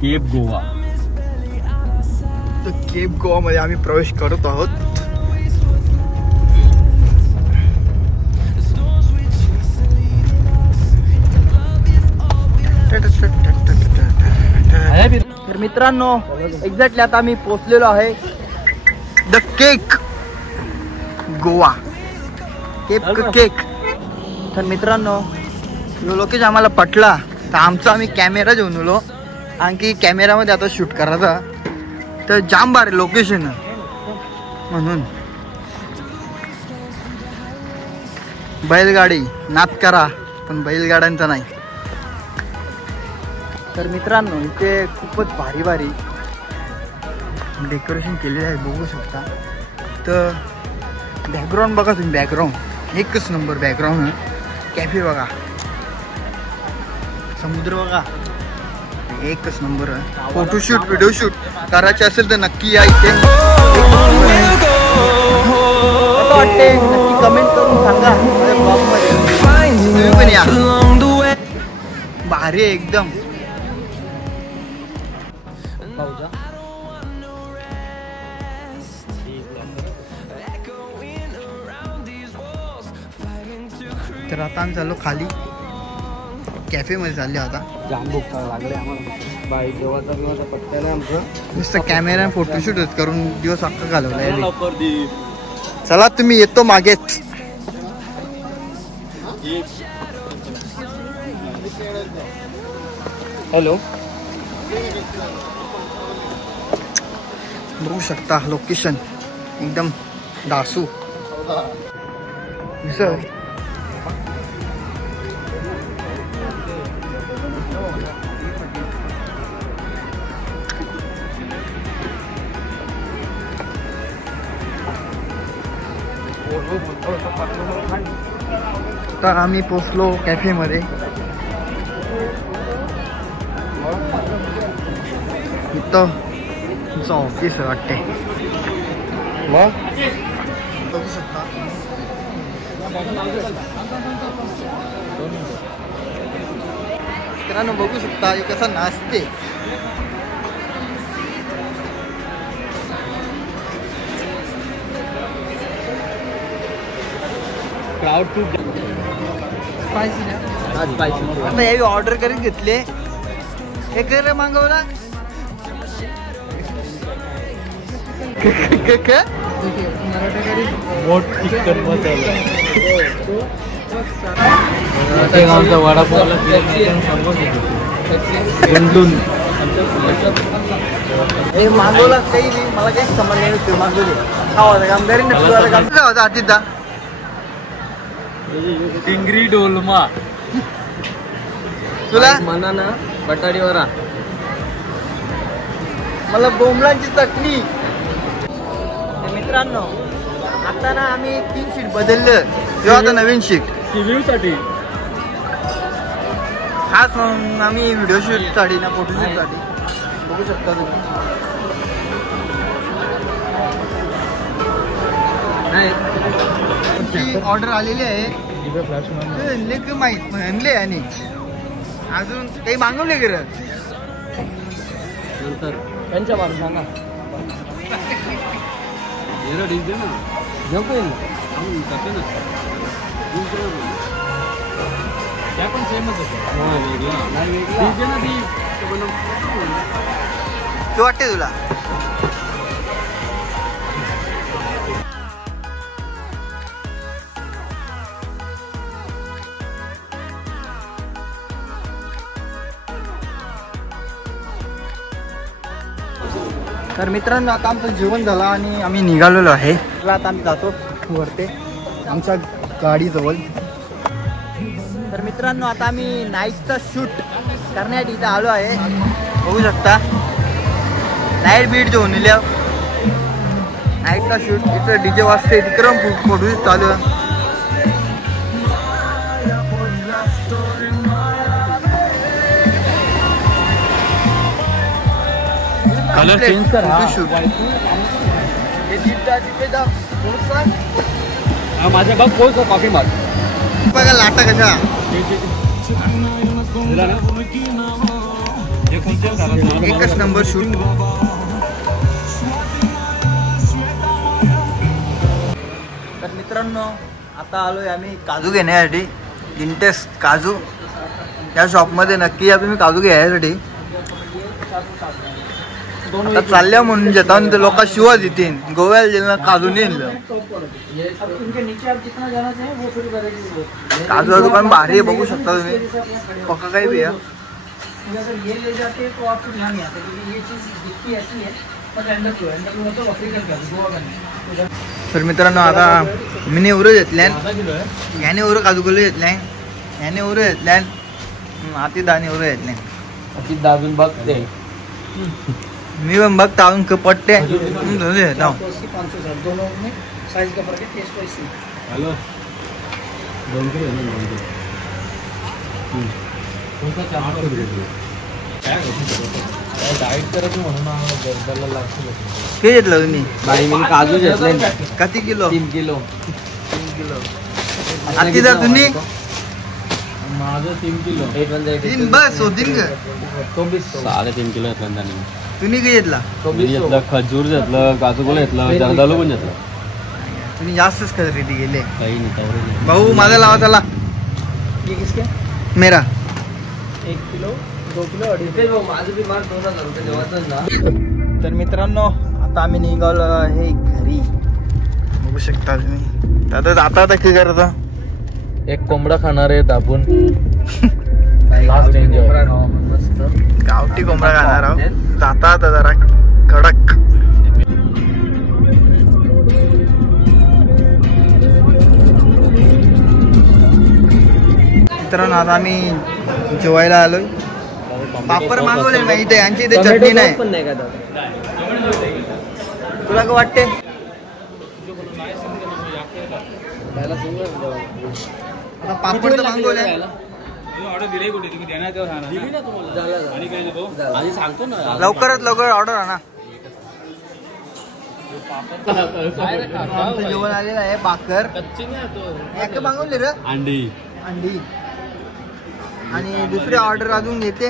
Cape Goa. तर Cape Goa मध्ये आम्ही प्रवेश करत आहोत. तर मित्रांनो एक्झॅक्टली आता आम्ही पोहोचलेलो आहे the cake Goa cape cake. तर मित्रांनो लोकेश आम्हाला पटला तर आमचा आम्ही कॅमेरा घेऊन आलो. आणखी कॅमेरामध्ये आता शूट करायचा तर जाम भारी लोकेशन म्हणून. बैलगाडी नाद करा पण बैलगाड्यांचा नाही. तर मित्रांनो इथे खूपच भारी भारी डेकोरेशन केलेलं आहे बघू शकता. तर बॅकग्राऊंड बघा तुम्ही, बॅकग्राऊंड एकच नंबर बॅकग्राऊंड. कॅफे बघा, समुद्र बघा, एकच नंबर. फोटोशूट व्हिडिओ शूट करायचे असेल तर नक्की या इथे. कसं वाटते नक्की कमेंट करून सांगा माझ्या ब्लॉगमध्ये. तुम्ही पण या, भारी एकदम. तर आता आम्ही चाललो खाली कॅफे मध्ये चालले. आता जाम भूक लागले आम्हाला. बाई जेवाचा बिवाचा पत्ता नाही आमचं. नुसतं कॅमेरा फोटोशूट करून दिवस अख्खा घालवलाय. चला तुम्ही येतो मागेच. हॅलो, बघू शकता लोकेशन एकदम दासू. तर आम्ही पोचलो कॅफे मध्ये. इथं तुमचं ऑफिस वाटते. मग बघू शकता मित्रांनो, बघू शकता हे कसं नाचते. क्राउड टू आता यावी ऑर्डर करून घेतले. हे कर मागवला चिकन मसाला वडापावला हे मागवला काही नाही. मला काही समज नाही मागवले. खावा कामगारी नक्की काम काय होता अतिदा. टिंगरी डोलमा तुला म्हणा ना बटाटी वरा. मला बोंबलांची चटणी. मित्रांनो आता ना आम्ही 3 सीट बदललं. जेव्हा आता नवीन सीट रिव्ह्यू साठी खास म्हणून आम्ही व्हिडिओ शूट साठी ना फोटोशूट साठी. बघू शकता तुम्ही ऑर्डर आलेली आहे. माहित म्हणले आणि अजून काही मागवले गर नंतर त्यांच्या मारून सांगा. त्या पण सेमच ते वाटते तुला. तर मित्रांनो आता आमचं जेवण झालं आणि आम्ही निघालेलो आहे. आता आम्ही जातो वरते आमच्या गाडीजवळ. तर मित्रांनो आता आम्ही नाईटचा शूट करण्यासाठी इथं आलो आहे. बघू शकता नाईट बीट घेऊन लिहिल्या. नाईटचा शूट इथं डीजे वाजते. तिकडं फोटो चालू आहे. कलर चेंज कर. माझ्या बघ पोच कॉफी मार बघा. लाटा कशा एकच नंबर शूट. तर मित्रांनो आता आलोय आम्ही काजू घेण्यासाठी. इंटेस्ट काजू या शॉपमध्ये नक्की या तुम्ही काजू घ्यायसाठी. आता चालल्या म्हणून जेतान ते लोक शिवा देतील गोव्याला जिल्हा काजू नेल. काजू दुकान भारी आहे बघू शकता तुम्ही. पक्का काही भी आहे. तर मित्रांनो आता मी एवढं घेतल्यान ह्याने एवढं काजू कलू घेतल्या ह्याने एवढं घेतल्यान आती दाणे एवढं घेतल्या दाबून बघते मी पण बघता अजून पट्टे. हेलो 2 किलो डाएट करत म्हणून किती घेतलं तुम्ही? बाई मी काजू घेतले. किती किलो? 3 किलो. आती जर तुम्ही माझं 3 किलो. 3 बस होतील का? 3.5 किलो घेतलं. तुम्ही किती घेतला? घेतलं खजूर घेतलं, काजूकोला घेतलं, जर्दालू पण घेतलं. तुम्ही जास्तच खरेदी गेले. काही नाही भाऊ माझा लावा त्याला. मेरा 1 किलो 2 किलो 2.5. माझं बी मार 2000 रुपये देवाचं ना. तर मित्रांनो आता आम्ही निघालो आहे घरी. बघू शकता तुम्ही. आता जाता काय करता? एक कोंबडा खाणार आहे दाबून. Last enjoy. गावठी कोंबडा खाणार आहोत. जाता आता जरा कडक. मित्रांनो आता आम्ही जेवायला आलोय. पापड मागवले नाही इथे. यांची इथे चटणी नाही. तुला काय वाटते? आता पापड तर मागवले. लवकरात लवकर ऑर्डर आणा. आमचं जेवण आलेलं आहे. भाकर मागवले रे. अंडी आणि दुसरी ऑर्डर अजून घेते.